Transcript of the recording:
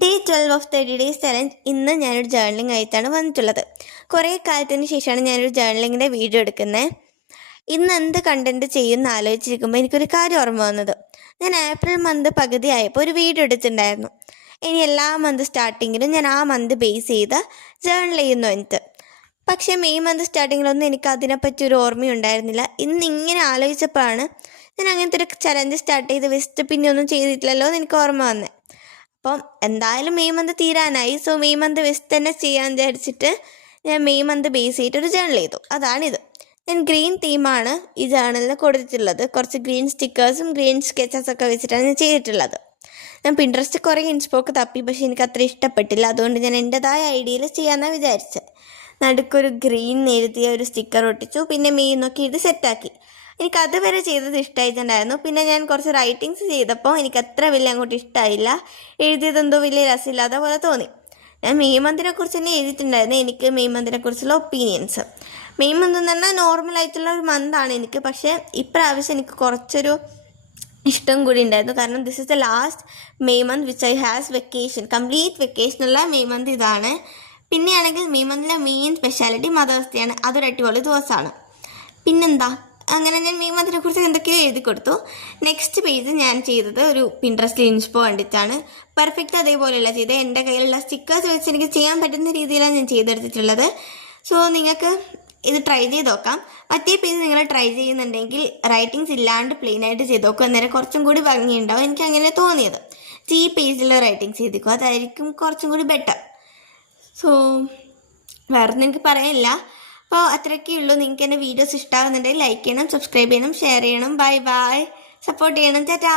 Day 12 of 30 days challenge. ഇന്ന് ഞാനൊരു journaling ആയിട്ടാണ് വന്നിട്ടുള്ളത്. കുറേ കാലത്തിന് ശേഷമാണ് ഞാനൊരു ജേർണലിങ്ങിൻ്റെ വീഡിയോ എടുക്കുന്നത്. ഇന്ന് എന്ത് കണ്ടൻറ്റ് ചെയ്യുമെന്ന് ആലോചിച്ചിരിക്കുമ്പോൾ എനിക്കൊരു കാര്യം ഓർമ്മ വന്നത്. ഞാൻ ഏപ്രിൽ മന്ത് പകുതി ആയപ്പോൾ ഒരു വീഡിയോ എടുത്തിട്ടുണ്ടായിരുന്നു. ഇനി എല്ലാ മന്ത് സ്റ്റാർട്ടിങ്ങിലും ഞാൻ ആ മന്ത് ബേസ് ചെയ്ത് ജേർണൽ ചെയ്യുന്നു എനിക്ക്. പക്ഷേ മെയ് മന്ത് സ്റ്റാർട്ടിങ്ങിലൊന്നും എനിക്ക് അതിനെപ്പറ്റി ഒരു ഓർമ്മയുണ്ടായിരുന്നില്ല. ഇന്ന് ഇങ്ങനെ ആലോചിച്ചപ്പോഴാണ് ഞാൻ അങ്ങനത്തെ ഒരു ചലഞ്ച് സ്റ്റാർട്ട് ചെയ്ത് വെച്ചിട്ട് പിന്നെ ഒന്നും ചെയ്തിട്ടില്ലല്ലോ എന്ന് എനിക്ക് ഓർമ്മ വന്നത്. അപ്പം എന്തായാലും മെയ് മന്ത് തീരാനായി. സോ മെയ് മന്ത് വെച്ച് തന്നെ ചെയ്യാമെന്ന് വിചാരിച്ചിട്ട് ഞാൻ മെയ് മന്ത് ബേസ് ചെയ്തിട്ടൊരു ജേർണൽ ചെയ്തു. അതാണിത്. ഞാൻ ഗ്രീൻ തീമാണ് ഈ ജേർണലിന് കൊടുത്തിട്ടുള്ളത്. കുറച്ച് ഗ്രീൻ സ്റ്റിക്കേഴ്സും ഗ്രീൻ സ്കെച്ചസൊക്കെ വെച്ചിട്ടാണ് ഞാൻ ചെയ്തിട്ടുള്ളത്. ഞാൻ പിൻട്രസ്റ്റ് കുറേ ഇൻസ്പോക്ക് തപ്പി, പക്ഷേ എനിക്ക് അത്ര ഇഷ്ടപ്പെട്ടില്ല. അതുകൊണ്ട് ഞാൻ എൻ്റെതായ ഐഡിയയിൽ ചെയ്യാമെന്നാണ് വിചാരിച്ചത്. നടുക്കൊരു ഗ്രീൻ എഴുതിയ ഒരു സ്റ്റിക്കർ ഒട്ടിച്ചു. പിന്നെ മെയ് നോക്കി ഇത് സെറ്റാക്കി. എനിക്ക് അതുവരെ ചെയ്തത് ഇഷ്ടമായിട്ടുണ്ടായിരുന്നു. പിന്നെ ഞാൻ കുറച്ച് റൈറ്റിങ്സ് ചെയ്തപ്പോൾ എനിക്ക് അത്ര വലിയ അങ്ങോട്ട് ഇഷ്ടമായില്ല. എഴുതിയതെന്തോ വലിയ രസമില്ലാത്ത പോലെ തോന്നി. ഞാൻ മെയ് മന്തിനെ കുറിച്ച് തന്നെ എഴുതിയിട്ടുണ്ടായിരുന്നു. എനിക്ക് മെയ് മന്തിനെ കുറിച്ചുള്ള ഒപ്പീനിയൻസ്. മെയ് മന്ത് എന്ന് പറഞ്ഞാൽ നോർമലായിട്ടുള്ള ഒരു മന്താണ് എനിക്ക്. പക്ഷേ ഇപ്രാവശ്യം എനിക്ക് കുറച്ചൊരു ഇഷ്ടം കൂടി ഉണ്ടായിരുന്നു. കാരണം this is the last May month which I has vacation, complete വെക്കേഷനുള്ള മെയ് മന്ത് ഇതാണ്. പിന്നെയാണെങ്കിൽ മെയ് മന്തിലെ മെയിൻ സ്പെഷ്യാലിറ്റി മദേഴ്സ് ഡേ ആണ്. അതൊരു അടിപൊളി ദിവസമാണ്. പിന്നെന്താ, അങ്ങനെ ഞാൻ മെയ് മന്തിനെ കുറിച്ച് എന്തൊക്കെയോ എഴുതി കൊടുത്തു. നെക്സ്റ്റ് പേജ് ഞാൻ ചെയ്തത് ഒരു പിൻട്രസ്റ്റ് ഇൻസ്പോ കണ്ടിട്ടാണ്. പെർഫെക്റ്റ് അതേപോലെയല്ല ചെയ്തത്. എൻ്റെ കയ്യിലുള്ള സ്റ്റിക്കേഴ്സ് വെച്ച് എനിക്ക് ചെയ്യാൻ പറ്റുന്ന രീതിയിലാണ് ഞാൻ ചെയ്തെടുത്തിട്ടുള്ളത്. സോ നിങ്ങൾക്ക് ഇത് ട്രൈ ചെയ്ത് നോക്കാം. മറ്റേ പേജ് നിങ്ങൾ ട്രൈ ചെയ്യുന്നുണ്ടെങ്കിൽ റൈറ്റിങ്സ് ഇല്ലാണ്ട് പ്ലെയിൻ ആയിട്ട് ചെയ്ത് നോക്കും. അന്നേരം കുറച്ചും കൂടി ഭംഗിയുണ്ടാവും. എനിക്ക് അങ്ങനെ തോന്നിയത്. ഈ പേജിൽ റൈറ്റിങ്സ് ചെയ്തിരിക്കും, അതായിരിക്കും കുറച്ചും കൂടി ബെറ്റർ. സോ വേറൊന്നും എനിക്ക് പറയാനില്ല. അപ്പോൾ അത്രയൊക്കെ ഉള്ളൂ. നിങ്ങൾക്ക് എൻ്റെ വീഡിയോസ് ഇഷ്ടമാകുന്നുണ്ടെങ്കിൽ ലൈക്ക് ചെയ്യണം, സബ്സ്ക്രൈബ് ചെയ്യണം, ഷെയർ ചെയ്യണം. Bye bye. സപ്പോർട്ട് ചെയ്യണം. ടാറ്റാ.